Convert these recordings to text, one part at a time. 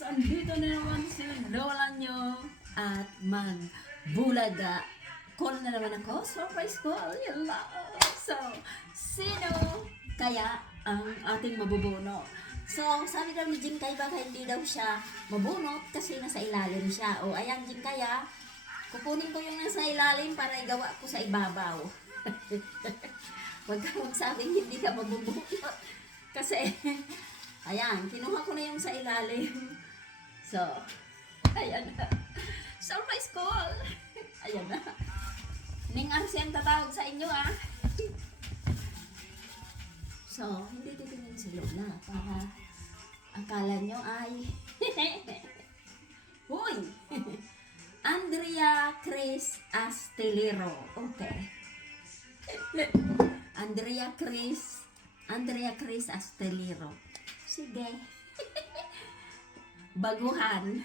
Andito na naman si Lola nyo at magbulaga. Call na naman ako. Surprise call. Hello. So, sino kaya ang ating mabubuno? So, sabi daw ni Jim Kay baka hindi daw siya mabunot kasi nasa ilalim siya. O, ayan Jim Kaya, kukunin ko yung nasa ilalim para igawa ko sa ibabaw. Huwag ka magsabing hindi ka mabubunot. Kasi, ayan, kinuha ko na yung sa ilalim. So, ayan na. Surprise call! Ayan na. Ning Arsi ang tatawag sa inyo, ah. So, hindi titingin si Lola para akala nyo ay Huy! Andrea Chris Astilero. Okay. Andrea Chris Astilero. Sige. Baguhan.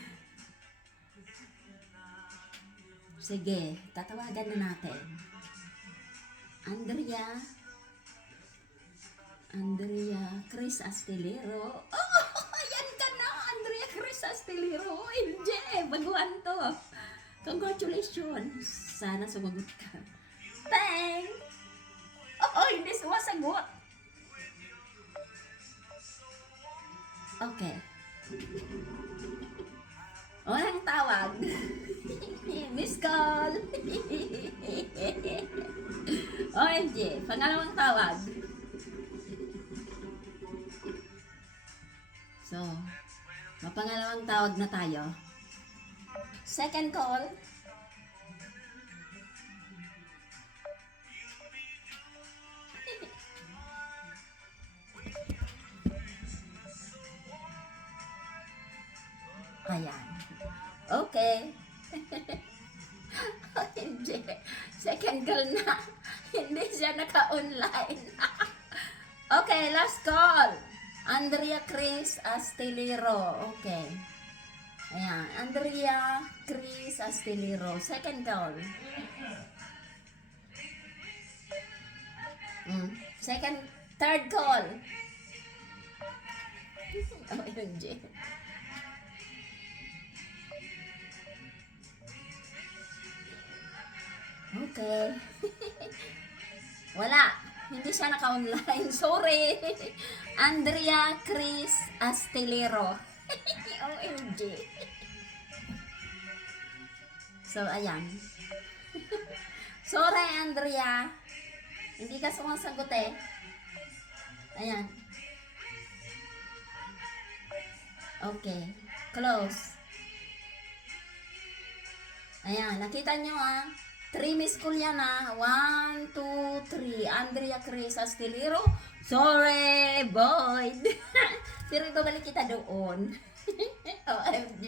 Sige, tatawagan na natin. Andrea Chris Astilero. Oh, ayan ka na, Andrea Chris Astilero. MJ, baguhan to. Congratulations. Sana sumagot ka. Thanks. Oh, hindi sumasagot. Okay. Unang tawag. Miss call. OMG, pangalawang tawag. So, mapangalawang tawag na tayo. Second call. Ayan. Okay. Hindi. Second call na. Hindi siya naka-online. Okay, last call. Andrea Chris Astilero. Okay. Ayan. Andrea Chris Astilero. Second call. Third call. Oh, yun, Jay. Okay. Wala. Hindi siya naka-online. Sorry. Andrea Chris Astilero. OMG. So, ayan. Sorry, Andrea. Hindi ka sumasagot eh. Ayan. Okay. Close. Ayan. Nakita nyo ah. 3 miss call yan ah. 1, 2, 3. Andrea Chris Astilero. Sorry, Boyd. Pero ibabalik kita doon. OMG.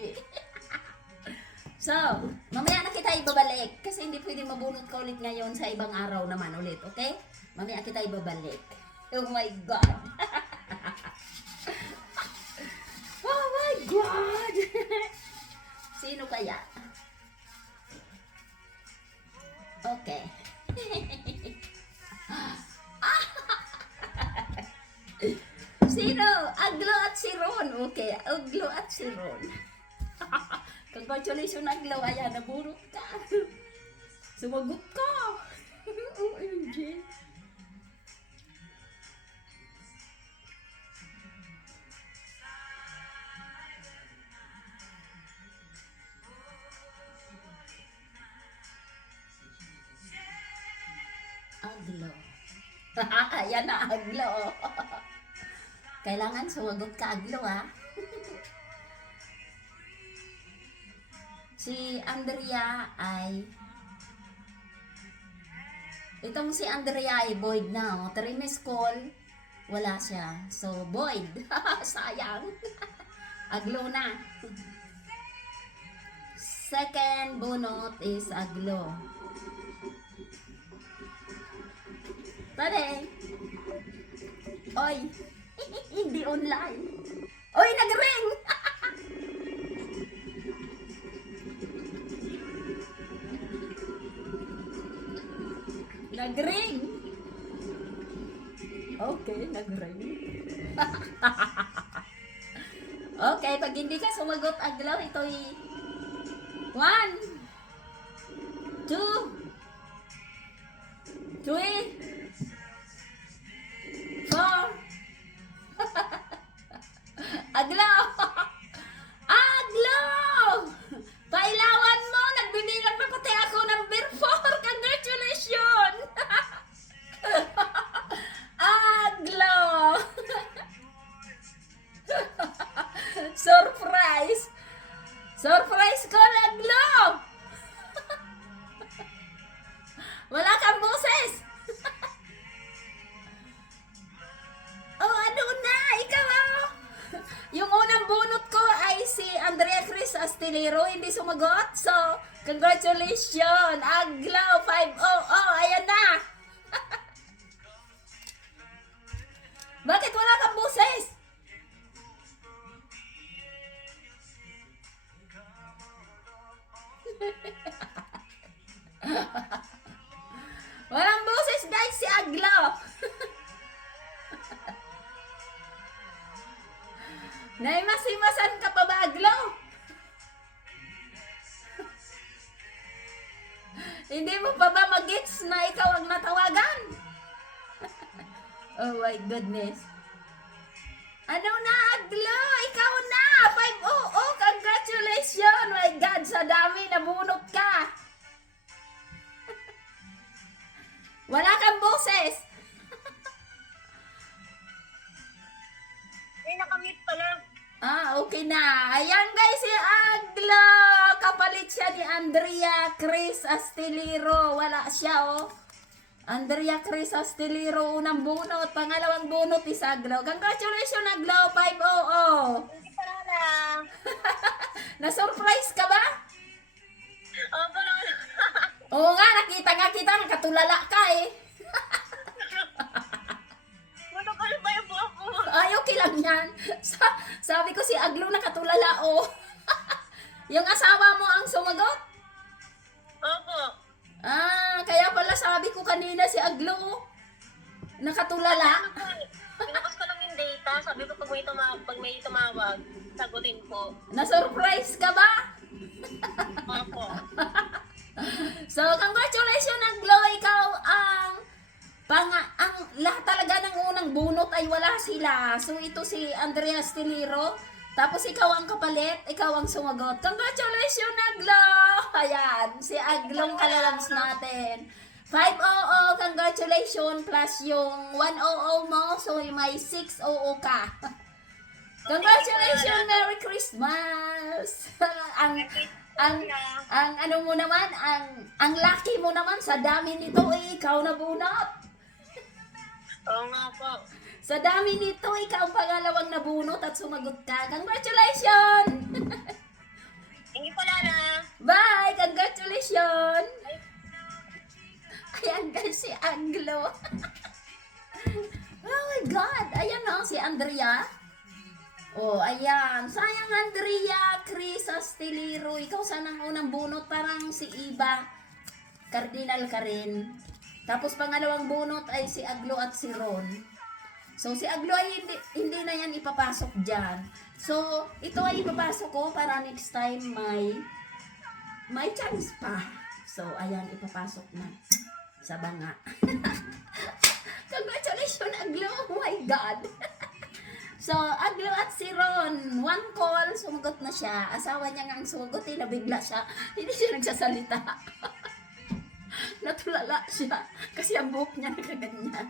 So, mamaya na kita ibabalik. Kasi hindi pwede mabunot ka ulit ngayon sa ibang araw naman ulit. Okay? Mamaya kita ibabalik. Oh my God. Oh my God. Sino kaya? Okay. Sino? Aglo at si Ron. Okay, Aglo at si Ron. Congratulations, Aglo. Ayan, naburot ka. Sumagot ka. OMG. Aglo. Ayan na, Aglo. Kailangan sumagot ka, Aglo, ha? Si Andrea ay... Itong si Andrea ay Boyd na, oh. 3 miss call, wala siya. So, Boyd. Sayang. Aglo na. Second bunot is Aglo. Tade. Oy. Hindi online. Oy, nag-ring. Nag-ring. Okay, nag-ring. Okay, pag hindi ka sumagot, Aglaw, ito'y 1, 2, 3, 4. Aglaw! Aglaw! Pailawan mo! Nagbibilang na pati ako number 4. Congratulations! Aglaw! Surprise! Surprise ko, Aglaw! Wala kang boses! Oh, ano na? Ikaw yung unang bunot ko ay si Andrea Chris Astillero, hindi sumagot. So, congratulations! Aglaw 500! Ayan na! Bakit wala kang boses? Walang boses guys si Aglaw. Naimasimasan ka pa ba, Aglaw? Hindi mo pa ba mag-gets na ikaw ang natawagan? Oh my goodness. Ano na, Aglaw? Ikaw na! 500! Congratulations! My God, sa dami, nabunot ka! Wala kang boses! Ay, nakamute pala. Okay na. Ayan guys, si Aglaw. Kapalit siya ni Andrea Chris Astillero. Wala siya, oh. Andrea Chris Astillero, unang bunot. Pangalawang bunot is Aglaw. Congratulations, Aglaw. 500. Hindi pala na. Na-surprise ka ba? Opo lang. Oo nga, nakita nga kita. Nakatulala ka eh. Matagal ba yung buhok ko? Ay, okay lang yan. Sabi ko si Aglaw nakatulala, oh. Yung asawa mo ang sumagot? Opo. Kaya pala sabi ko kanina si Aglaw nakatulala. Pinukas ko lang yung data. Sabi ko pag may tumawag, sagutin ko. Na-surprise ka ba? Opo. So, congratulations, Aglaw. Ikaw ang lahat talaga ng unang bunot ay wala sila. So, ito si Andrea Astillero. Tapos, ikaw ang kapalit. Ikaw ang sumagot. Congratulations, Aglaw! Ayan, si Aglaw kalalabs natin. 500, congratulations, plus yung 100 mo. So, may 600 ka. Congratulations, Merry Christmas! ang ano mo naman, ang lucky mo naman sa dami nito ikaw na bunot. Oo nga po. Sa dami nito, ikaw ang pangalawang nabunot at sumagot ka. Congratulations! Hindi pala na. Bye! Congratulations! Ayan guys, si Aglaw. Oh my God! Ayan o, si Andrea. Oh, ayan. Sayang, Andrea, Chris Astillero. Ikaw sana ang unang bunot. Parang si Iba. Cardinal ka rin. Tapos pangalawang bunot ay si Aglaw at si Ron. So, si Aglaw ay hindi na yan ipapasok dyan. So, ito ay ipapasok ko para next time may chance pa. So, ayan, ipapasok na sa banga. Congratulations, Aglaw. Oh my God. So, Aglaw at si Ron, one call, sumagot na siya. Asawa niya nga ang sumagot, nabigla siya. Hindi siya nagsasalita. Natulala siya kasi ang buhok niya nakaganyan.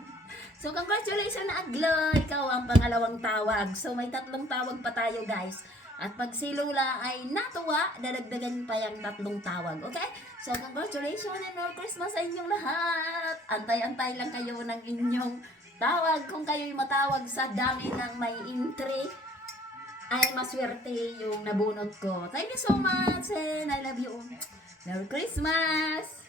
So, congratulations, Aglaw. Ikaw ang pangalawang tawag. So, may 3 tawag pa tayo, guys. At pag si Lola ay natuwa, dadagdagan pa yung 3 tawag. Okay? So, congratulations and Merry Christmas sa inyong lahat. Antay-antay lang kayo ng inyong tawag. Kung kayo'y matawag sa dami ng may entry, ay maswerte yung nabunot ko. Thank you so much and I love you. Merry Christmas!